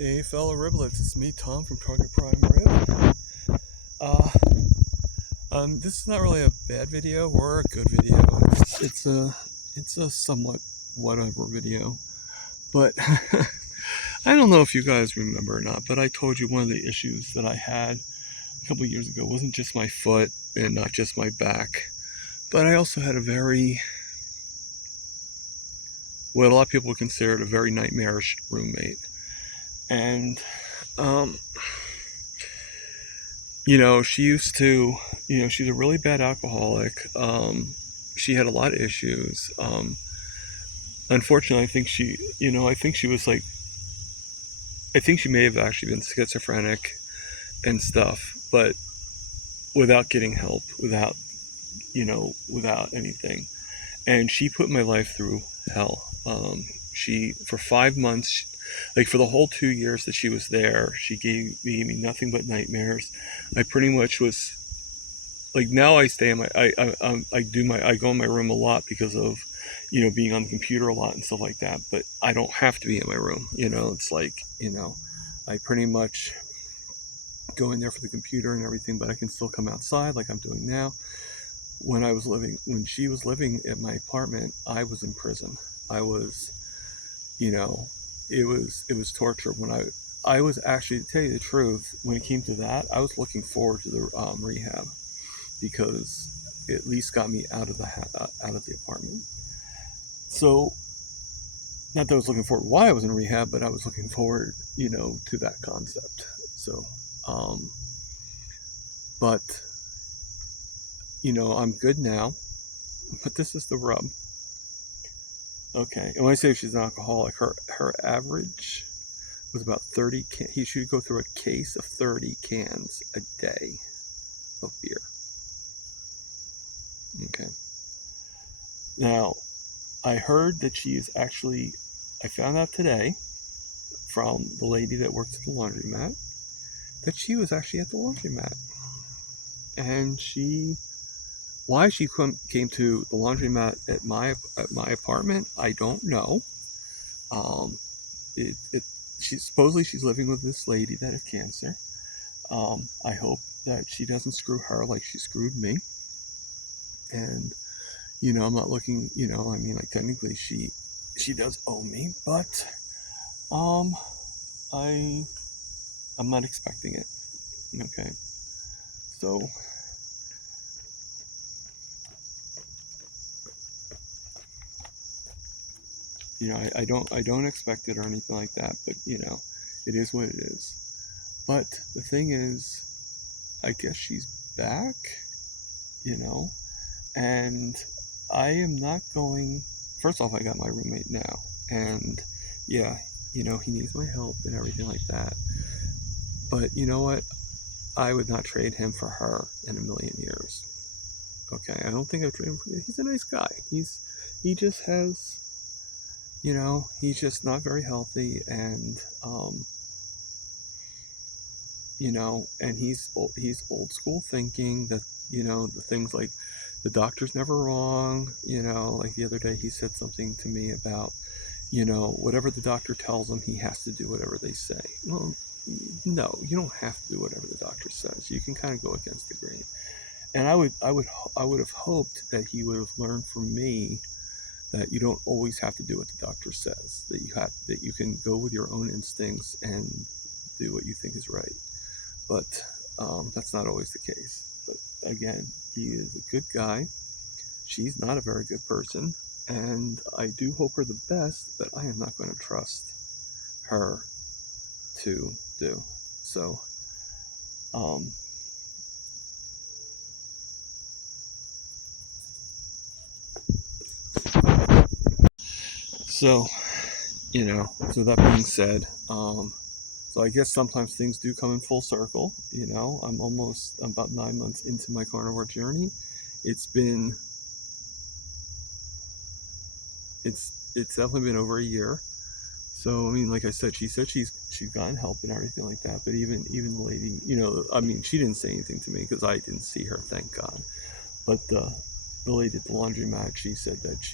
Hey fellow Riblets, it's me Tom from Target Prime Rib. Uh, this is not really a bad video or a good video. It's a somewhat whatever video. But I don't know if you guys remember or not, but I told you one of the issues that I had a couple of years ago wasn't just my foot and not just my back, but I also had what a lot of people would consider a very nightmarish roommate. And um, she used to, she's a really bad alcoholic. She had a lot of issues. Unfortunately, I think she may have actually been schizophrenic and stuff, but without getting help, without anything. And she put my life through hell. For 5 months, like for the whole 2 years that she was there, she gave me nothing but nightmares. I pretty much was like now I stay in my I go in my room a lot because of being on the computer a lot and stuff like that, but I don't have to be in my room. It's like I pretty much go in there for the computer and everything, but I can still come outside like I'm doing now. When she was living at my apartment, I was in prison. I was, you know it was torture. When I was actually, to tell you the truth, when it came to that, I was looking forward to the rehab, because it at least got me out of the apartment. So, not that I was looking forward to why I was in rehab, but I was looking forward, to that concept. So, um, but I'm good now. But this is the rub. Okay, and when I say she's an alcoholic, her average was about 30. He should go through a case of 30 cans a day of beer. Okay. Now, I heard that she is actually. I found out today from the lady that works at the laundromat that she was actually at the laundromat, and why she came to the laundromat at my apartment, I don't know. Um, she's living with this lady that has cancer. I hope that she doesn't screw her like she screwed me. And I'm not looking. I mean, like, technically she does owe me, but um, I I'm not expecting it. Okay, so I don't expect it or anything like that, but it is what it is. But the thing is, I guess she's back, you know, and I am not going. First off, I got my roommate now, and yeah, he needs my help and everything like that. But you know what? I would not trade him for her in a million years. Okay, I don't think I'd trade him for. He's a nice guy. He just has, he's just not very healthy, and and he's old school thinking that, the things like the doctor's never wrong. Like the other day he said something to me about, whatever the doctor tells him, he has to do whatever they say. Well, no, you don't have to do whatever the doctor says. You can kind of go against the grain. And I would have hoped that he would have learned from me that you don't always have to do what the doctor says. That you can go with your own instincts and do what you think is right. But that's not always the case. But again, he is a good guy. She's not a very good person, and I do hope her the best, but I am not going to trust her to do so. Um, so so that being said, so I guess sometimes things do come in full circle. I'm about 9 months into my carnivore journey. It's been it's definitely been over a year. So I mean, like I said, she said she's gotten help and everything like that. But even the lady, I mean, she didn't say anything to me because I didn't see her, thank God. But the lady at the laundromat, she said that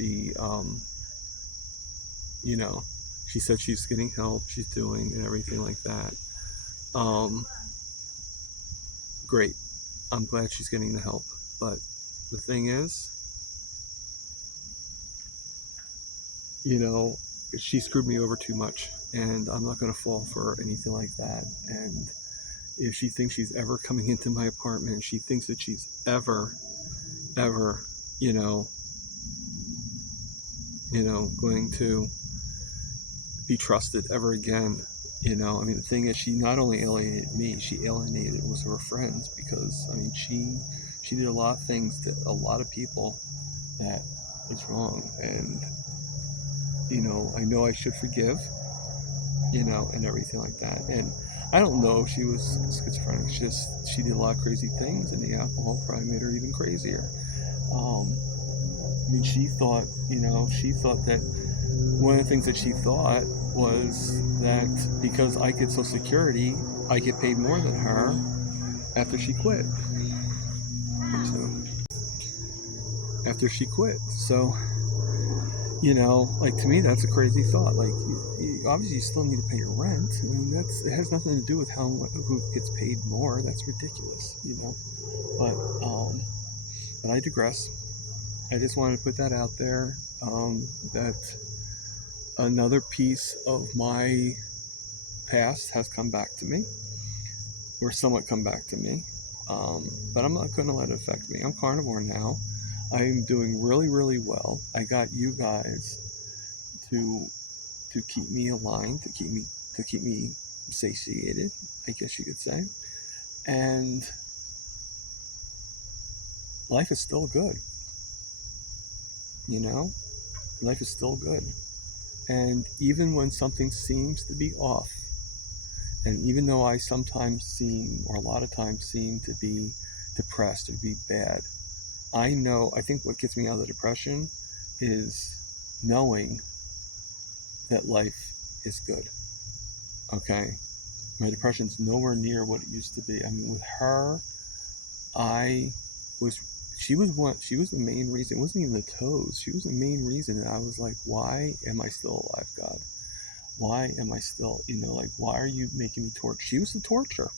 you know, She said she's getting help, she's doing, and everything like that. Um, Great. I'm glad she's getting the help. But the thing is, you know, she screwed me over too much, and I'm not going to fall for anything like that. And if she thinks she's ever coming into my apartment, she thinks that she's ever, you know, going to be trusted ever again. I mean, the thing is, she not only alienated me, she alienated was her friends, because I mean, she did a lot of things to a lot of people that was wrong. And I know I should forgive, and everything like that. And I don't know if she was schizophrenic. It's just she did a lot of crazy things, and the alcohol probably made her even crazier. Um, I mean, she thought that one of the things that she thought was that because I get Social Security, I get paid more than her after she quit. So after she quit, so like, to me, that's a crazy thought. Like, obviously, you still need to pay your rent. I mean, it has nothing to do with who gets paid more. That's ridiculous. But but I digress. I just wanted to put that out there. That another piece of my past has come back to me, or somewhat come back to me. But I'm not going to let it affect me. I'm carnivore now. I'm doing really, really well. I got you guys to keep me aligned, to keep me satiated, I guess you could say. And life is still good. Life is still good. And even when something seems to be off, and even though I sometimes seem, or a lot of times seem to be depressed or be bad, I think what gets me out of the depression is knowing that life is good. Okay? My depression's nowhere near what it used to be. I mean, with her, I was, she was the main reason. It wasn't even the toes. She was the main reason. And I was like, why am I still alive, God? Why am I still, like, why are you making me torture? She was the torture.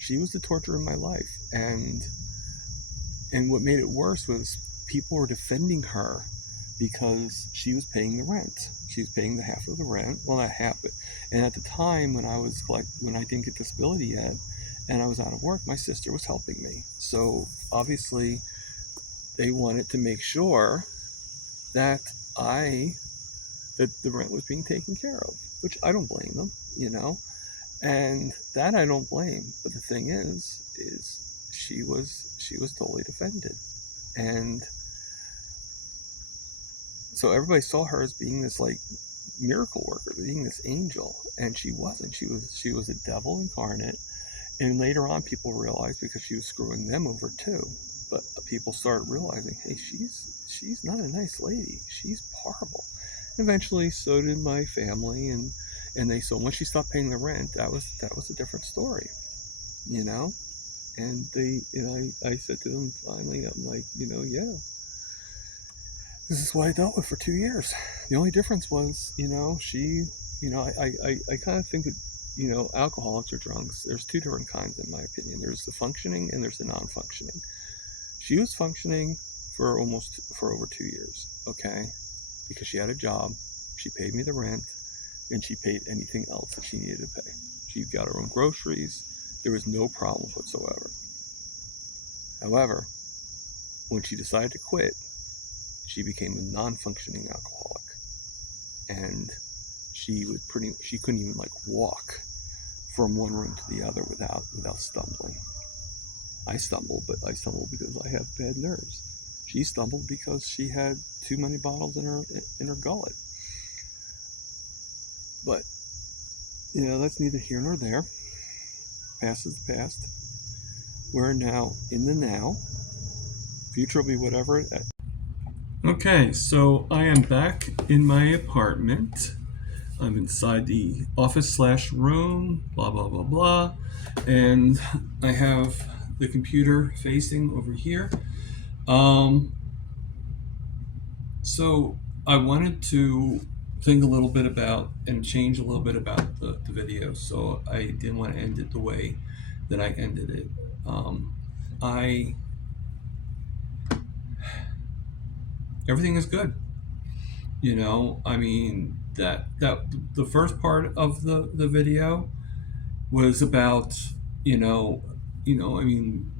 She was the torture in my life. And what made it worse was people were defending her because she was paying the rent. She was paying the half of the rent. Well, not half, but, and at the time when when I didn't get disability yet, and I was out of work, my sister was helping me. So obviously, they wanted to make sure that that the rent was being taken care of, which I don't blame them, and that I don't blame. But the thing is she was totally defended, and so everybody saw her as being this, like, miracle worker, being this angel, and she wasn't. She was a devil incarnate. And later on, people realized, because she was screwing them over too. But people started realizing, hey, she's not a nice lady. She's horrible. Eventually, so did my family, and they saw, once she stopped paying the rent, that was a different story, And I said to them finally, I'm like, yeah, this is what I dealt with for 2 years. The only difference was, she, I kind of think that, alcoholics or drunks, there's two different kinds, in my opinion. There's the functioning and there's the non-functioning. She was functioning for over 2 years, okay? Because she had a job, she paid me the rent, and she paid anything else that she needed to pay. She got her own groceries. There was no problems whatsoever. However, when she decided to quit, she became a non-functioning alcoholic, and she couldn't even, like, walk from one room to the other without stumbling. I stumbled, but I stumbled because I have bad nerves. She stumbled because she had too many bottles in her gullet. But that's neither here nor there. Past is the past. We're now in the now. Future will be whatever. Okay, so I am back in my apartment. I'm inside the office/room, blah, blah, blah, blah. And I have the computer facing over here. So I wanted to think a little bit about and change a little bit about the video. So I didn't want to end it the way that I ended it. I Everything is good. I mean that the first part of the video was about you know I mean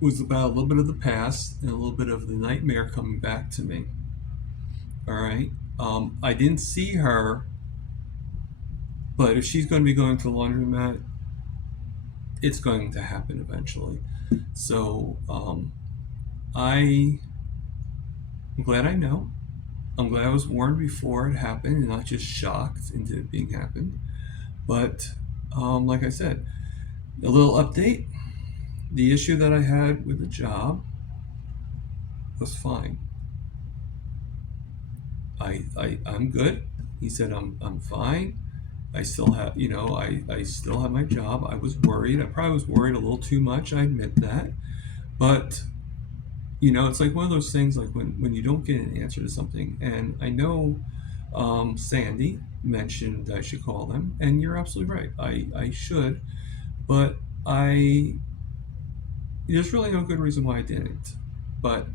was about a little bit of the past and a little bit of the nightmare coming back to me. All right. I didn't see her, but if she's going to be going to the laundromat, it's going to happen eventually. So I'm glad I know. I'm glad I was warned before it happened and not just shocked into it being happened. But like I said, a little update. The issue that I had with the job was fine. I'm good. He said I'm fine. I still have I still have my job. I was worried. I probably was worried a little too much. I admit that. But it's like one of those things like when you don't get an answer to something. And I know Sandy mentioned I should call them, and you're absolutely right. I should, but I there's really no good reason why I didn't. But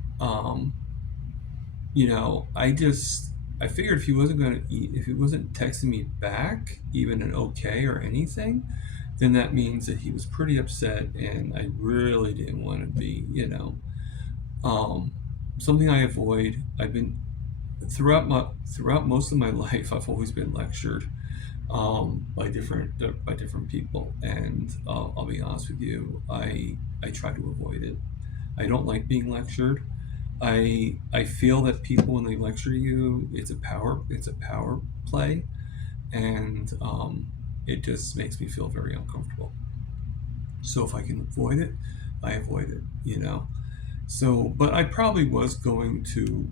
I figured if he wasn't texting me back, even an okay or anything, then that means that he was pretty upset, and I really didn't want to be, um, something I avoid. I've been throughout most of my life. I've always been lectured by different people, and I'll be honest with you, I try to avoid it. I don't like being lectured. I feel that people when they lecture you, it's a power play, and it just makes me feel very uncomfortable. So if I can avoid it, I avoid it. So, but I probably was going to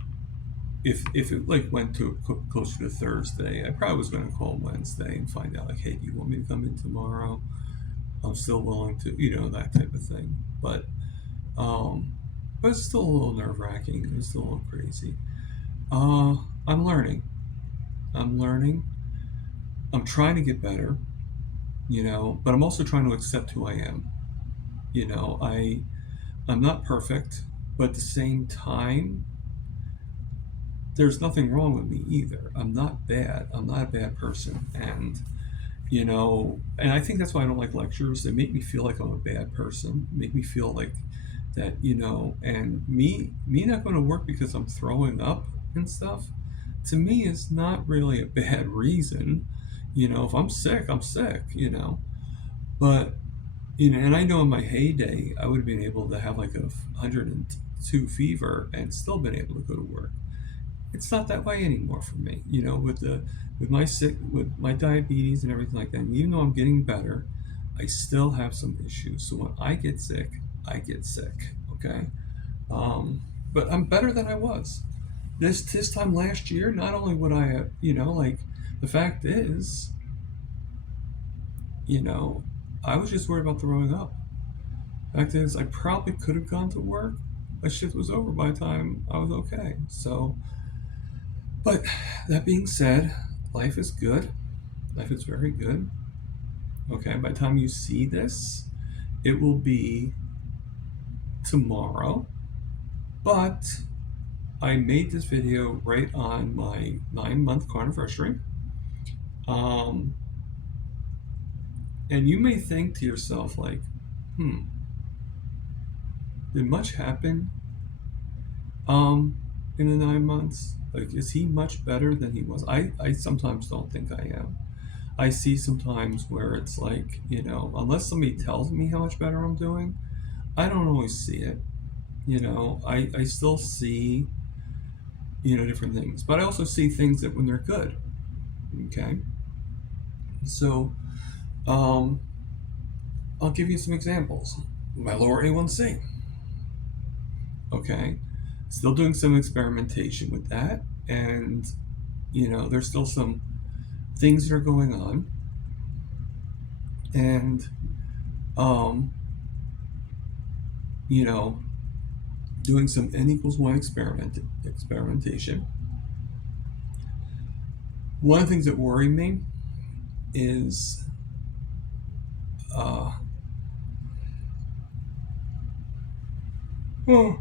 if it like went to closer to Thursday, I probably was going to call Wednesday and find out like, hey, do you want me to come in tomorrow? I'm still willing to, that type of thing. Um, but it's still a little nerve wracking. It's still a little crazy. Uh, I'm learning. I'm learning. I'm trying to get better, but I'm also trying to accept who I am. I'm not perfect, but at the same time, there's nothing wrong with me either. I'm not bad. I'm not a bad person, and I think that's why I don't like lectures. They make me feel like I'm a bad person. Make me feel like that, and me not going to work because I'm throwing up and stuff. To me, is not really a bad reason. If I'm sick, I'm sick. But and I know in my heyday, I would have been able to have like a 102 fever and still been able to go to work. It's not that way anymore for me. With my diabetes and everything like that. And even though I'm getting better, I still have some issues. So when I get sick, I get sick. Okay, but I'm better than I was. This time last year, not only would I have, like the fact is, you know, I was just worried about throwing up. Fact is, I probably could have gone to work. My shift was over by the time I was okay. So, but that being said, life is good. Life is very good. Okay, by the time you see this, it will be tomorrow. But I made this video right on my 9-month anniversary. Um, and you may think to yourself, like, hmm, did much happen in the 9 months? Like, is he much better than he was? I sometimes don't think I am. I see sometimes where it's like, unless somebody tells me how much better I'm doing, I don't always see it. I still see, different things. But I also see things that when they're good. Okay. So, um, I'll give you some examples. My lower A1C. Okay. Still doing some experimentation with that. And, there's still some things that are going on. And, um, you know, doing some n equals 1 experimentation. One of the things that worry me is uh, oh,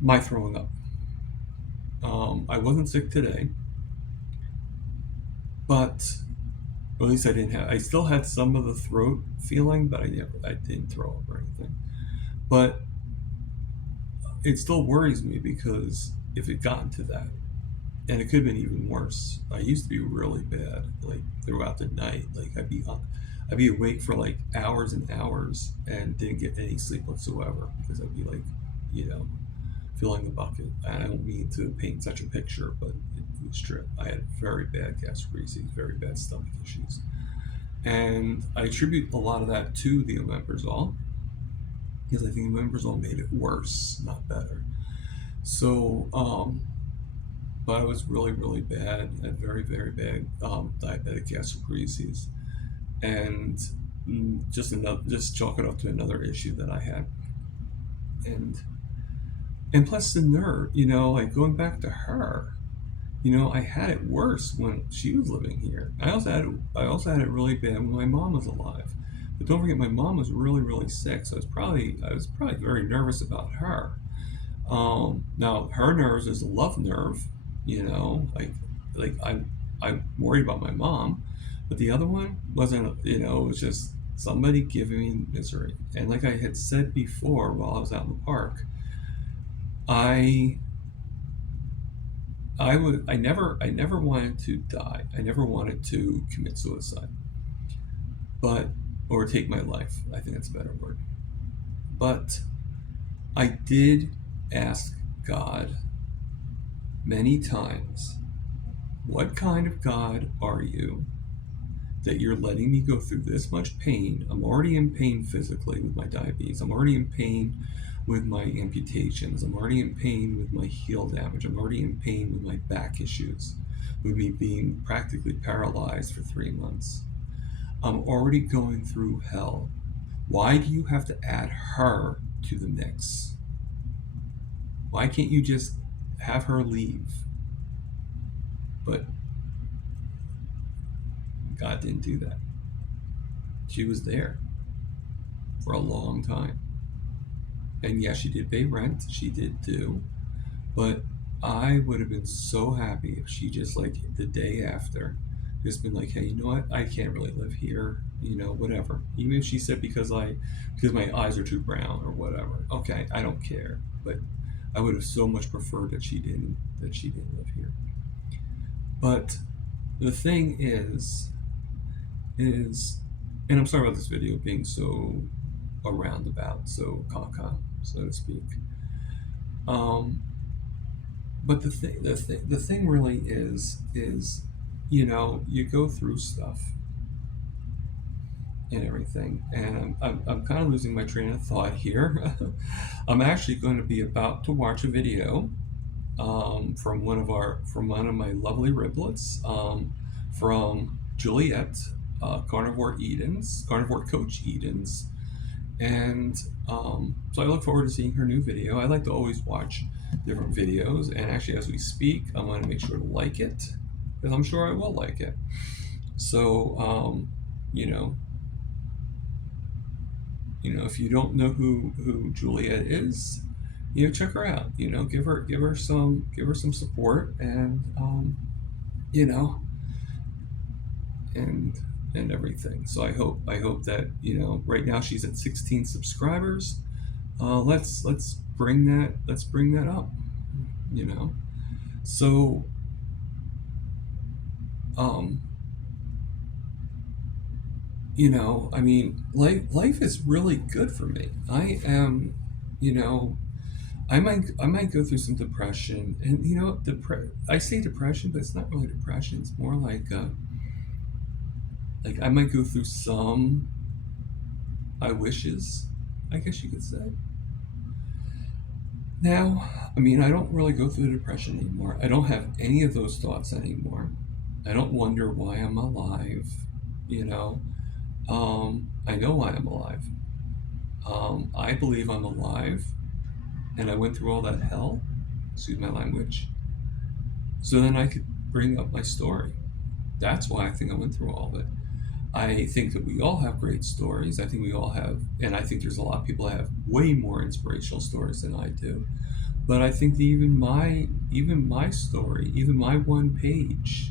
my throwing up. I wasn't sick today, but or at least I didn't have. I still had some of the throat feeling, but I didn't throw up or anything. But it still worries me because if it got to that, and it could have been even worse. I used to be really bad, like throughout the night. Like I'd be awake for like hours and hours and didn't get any sleep whatsoever because I'd be like, you know, filling the bucket. And I don't mean to paint such a picture, but it was true. I had very bad gastroparesis, very bad stomach issues, and I attribute a lot of that to the omeprazole because I think the omeprazole made it worse, not better. So, but I was really, really bad, had very, very bad diabetic gastroparesis, and just chalk it up to another issue that I had, and plus the nerve, you know, like going back to her, you know, I had it worse when she was living here. I also had it really bad when my mom was alive. But don't forget, my mom was really, really sick, so I was probably very nervous about her. Now her nerves is a love nerve, you know, like I'm worried about my mom, but the other one wasn't, you know, it was just somebody giving me misery. And like I had said before while I was out in the park, I I never wanted to die. I never wanted to commit suicide, but or take my life. I think that's a better word. But I did ask God many times, what kind of God are you that you're letting me go through this much pain? I'm already in pain physically with my diabetes. I'm already in pain with my amputations. I'm already in pain with my heel damage. I'm already in pain with my back issues, with me being practically paralyzed for 3 months. I'm already going through hell. Why do you have to add her to the mix? Why can't you just have her leave? But God didn't do that. She was there for a long time. And yes, she did pay rent. She did too. But I would have been so happy if she just like the day after just been like, hey, you know what? I can't really live here. You know, whatever. Even if she said because my eyes are too brown or whatever. Okay, I don't care. But I would have so much preferred that she didn't live here. But the thing is, and I'm sorry about this video being so a roundabout, so caca, so to speak. Um, but the thing really is, you know, you go through stuff and everything, and I'm kind of losing my train of thought here. I'm actually going to be about to watch a video from one of my lovely riblets, from Juliet, Carnivore Coach Edens, and so I look forward to seeing her new video. I like to always watch different videos, and actually, as we speak, I want to make sure to like it because I'm sure I will like it. So, you know, if you don't know who Juliet is, you know, check her out. You know, give her some support, and you know, and everything. So I hope that, you know, right now she's at 16 subscribers. Let's bring that up. You know, so um, you know, I mean, life is really good for me. I am, you know, I might go through some depression, and you know, I say depression, but it's not really depression. It's more like I might go through some I wishes, I guess you could say. Now, I mean, I don't really go through depression anymore. I don't have any of those thoughts anymore. I don't wonder why I'm alive. You know, I know why I'm alive. I believe I'm alive, and I went through all that hell. Excuse my language. So then I could bring up my story. That's why I think I went through all of it. I think that we all have great stories. I think we all have, and I think there's a lot of people that have way more inspirational stories than I do. But I think that even my story, even my one page,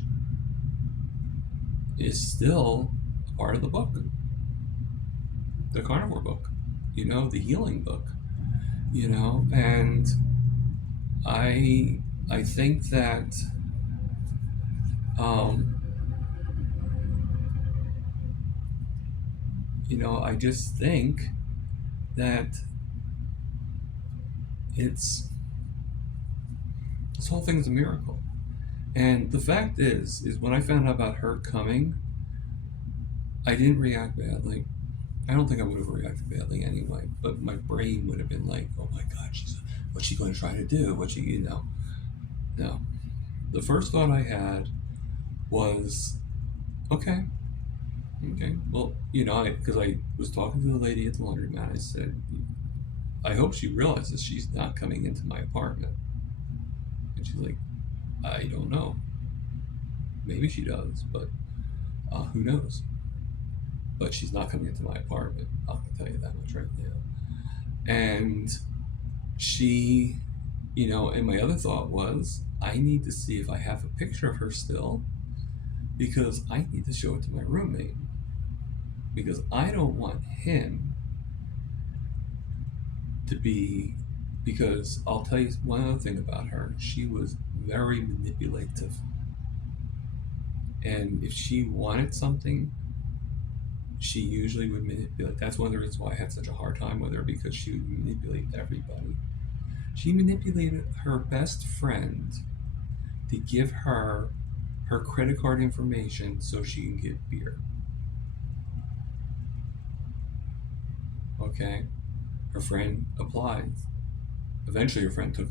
is still a part of the book, the carnivore book, the healing book, and I think that um, I just think that it's this whole thing is a miracle. And the fact is when I found out about her coming, I didn't react badly. I don't think I would have reacted badly anyway, but my brain would have been like, "Oh my God, what's she going to try to do? No." The first thought I had was, okay, well, because I was talking to the lady at the laundromat. I said, I hope she realizes she's not coming into my apartment. And she's like, I don't know. Maybe she does, but who knows? But she's not coming into my apartment. I can tell you that much right now. And she, and my other thought was, I need to see if I have a picture of her still, because I need to show it to my roommate. Because I don't want him to be, because I'll tell you one other thing about her. She was very manipulative. And if she wanted something, she usually would manipulate. That's one of the reasons why I had such a hard time with her, because she would manipulate everybody. She manipulated her best friend to give her credit card information so she can get beer. Okay? Her friend applied. Eventually her friend took,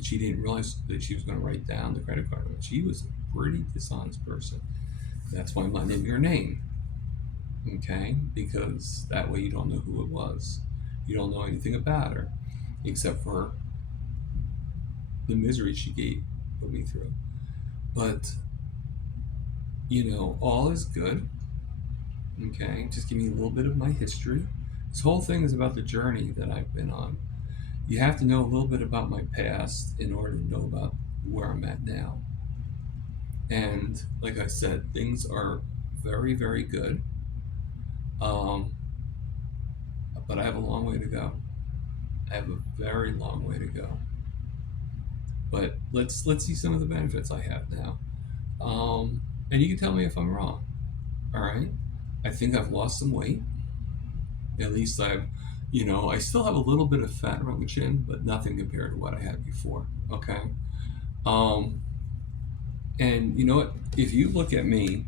she didn't realize that she was going to write down the credit card. She was a pretty dishonest person. That's why I'm not naming her name. Okay? Because that way you don't know who it was. You don't know anything about her, except for the misery she put me through. But, all is good. Okay? Just give me a little bit of my history. This whole thing is about the journey that I've been on. You have to know a little bit about my past in order to know about where I'm at now. And like I said, things are very, very good. But I have a long way to go. I have a very long way to go. But let's see some of the benefits I have now. And you can tell me if I'm wrong. All right? I think I've lost some weight. At least I still have a little bit of fat around my chin, but nothing compared to what I had before. Okay? And you know what? If you look at me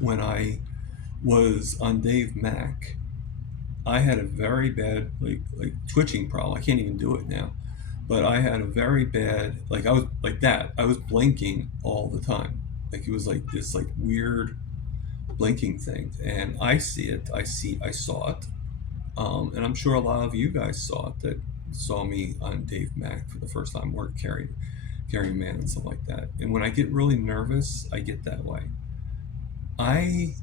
when I was on Dave Mack, I had a very bad like twitching problem. I can't even do it now. But I had a very bad, I was like that. I was blinking all the time. It was like this weird blinking thing. And I saw it. And I'm sure a lot of you guys saw it, that saw me on Dave Mack for the first time, or Carrie Man and stuff like that. And when I get really nervous, I get that way. I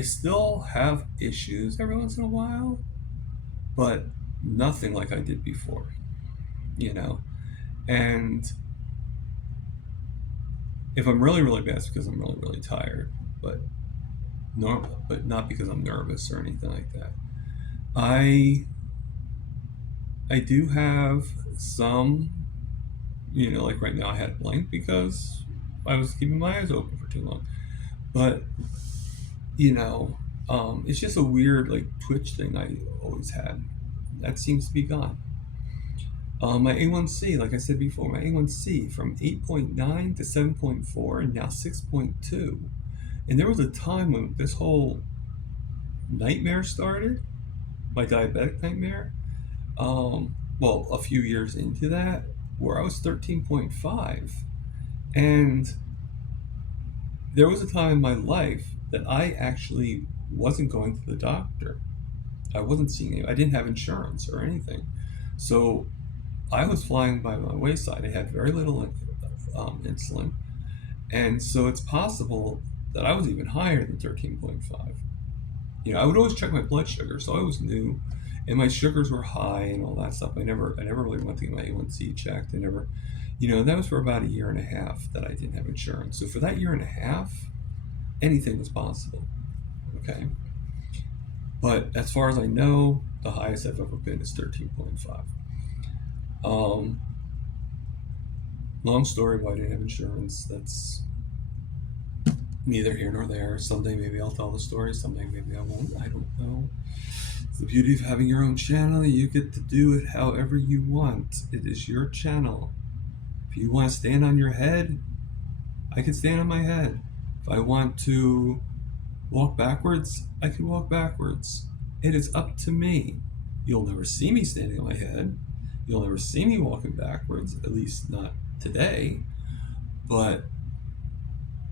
still have issues every once in a while, but nothing like I did before, And if I'm really, really bad, it's because I'm really, really tired, but not because I'm nervous or anything like that. I do have some, like right now I had blank because I was keeping my eyes open for too long. But, it's just a weird twitch thing I always had. That seems to be gone. My A1C, like I said before, my A1C from 8.9 to 7.4 and now 6.2. And there was a time when this whole nightmare started, my diabetic nightmare. Well, a few years into that, where I was 13.5. And there was a time in my life that I actually wasn't going to the doctor. I wasn't seeing it. I didn't have insurance or anything. So I was flying by my wayside. I had very little insulin, and so it's possible that I was even higher than 13.5. I would always check my blood sugar, so I always knew, and my sugars were high and all that stuff. I never really went to get my A1C checked. I never, that was for about a year and a half that I didn't have insurance. So for that year and a half, anything was possible. Okay, but as far as I know, the highest I've ever been is 13.5. Um, Long story why I didn't have insurance. That's neither here nor there. Someday maybe I'll tell the story. Someday maybe I won't. I don't know. It's the beauty of having your own channel. You get to do it however you want. It is your channel. If you want to stand on your head, I can stand on my head. If I want to walk backwards, I can walk backwards. It is up to me. You'll never see me standing on my head. You'll never see me walking backwards, at least not today. But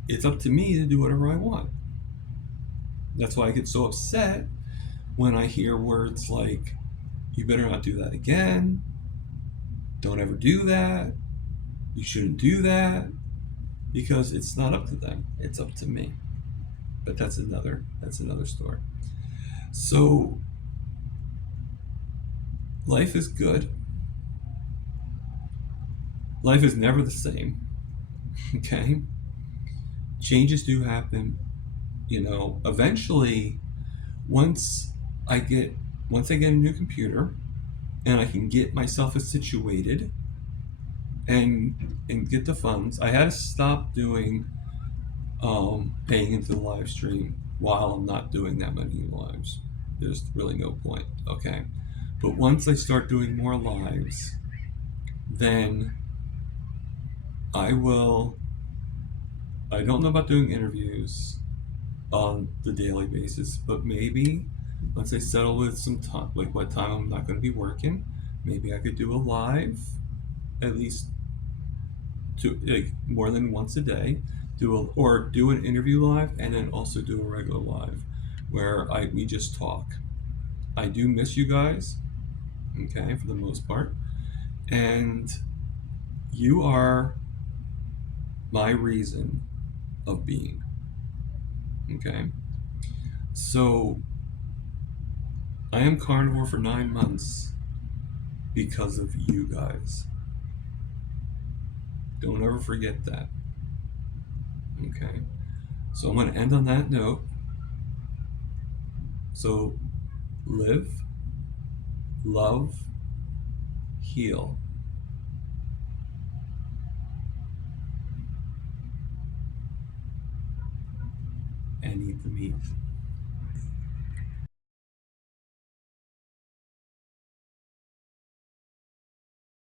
it's up to me to do whatever I want. That's why I get so upset when I hear words like, you better not do that again, don't ever do that, you shouldn't do that, because it's not up to them, it's up to me. But that's another story. So life is good. Life is never the same. Okay? Changes do happen. Eventually, once I get a new computer and I can get myself situated and get the funds, I had to stop doing paying into the live stream while I'm not doing that many lives. There's really no point. Okay, but once I start doing more lives, then I will. I don't know about doing interviews on the daily basis, but maybe once I settle with some time, like what time I'm not going to be working, maybe I could do a live at least more than once a day, do an interview live and then also do a regular live where we just talk. I do miss you guys, okay, for the most part, and you are my reason of being. Okay, so I am carnivore for 9 months because of you guys. Don't ever forget that. Okay, so I'm going to end on that note. So live, love, heal. And eat the meat.